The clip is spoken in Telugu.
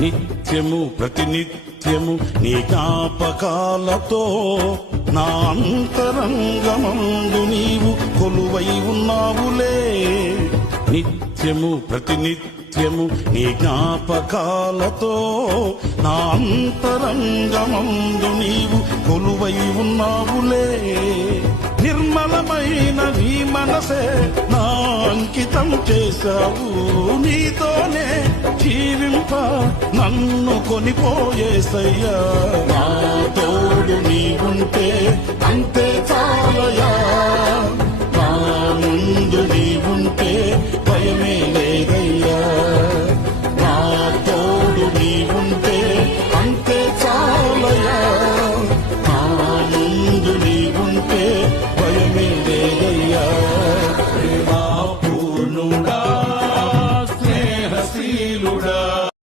నిత్యము ప్రతినిత్యము నీ జ్ఞాపకాలతో నా అంతరంగమందు నీవు కొలువై ఉన్నావులే. నిత్యము ప్రతినిత్యము నీ జ్ఞాపకాలతో నా అంతరంగమందు నీవు కొలువై ఉన్నావులే. నిర్మలమైన నీ మనసే నా అంకితం చేశావు. నీతోనే జీవింప నన్ను కొనిపోయేసయ్యా. నా తోడు నీవుంటే అంతే చాలయా. నా ముందు నీవుంటే భయమే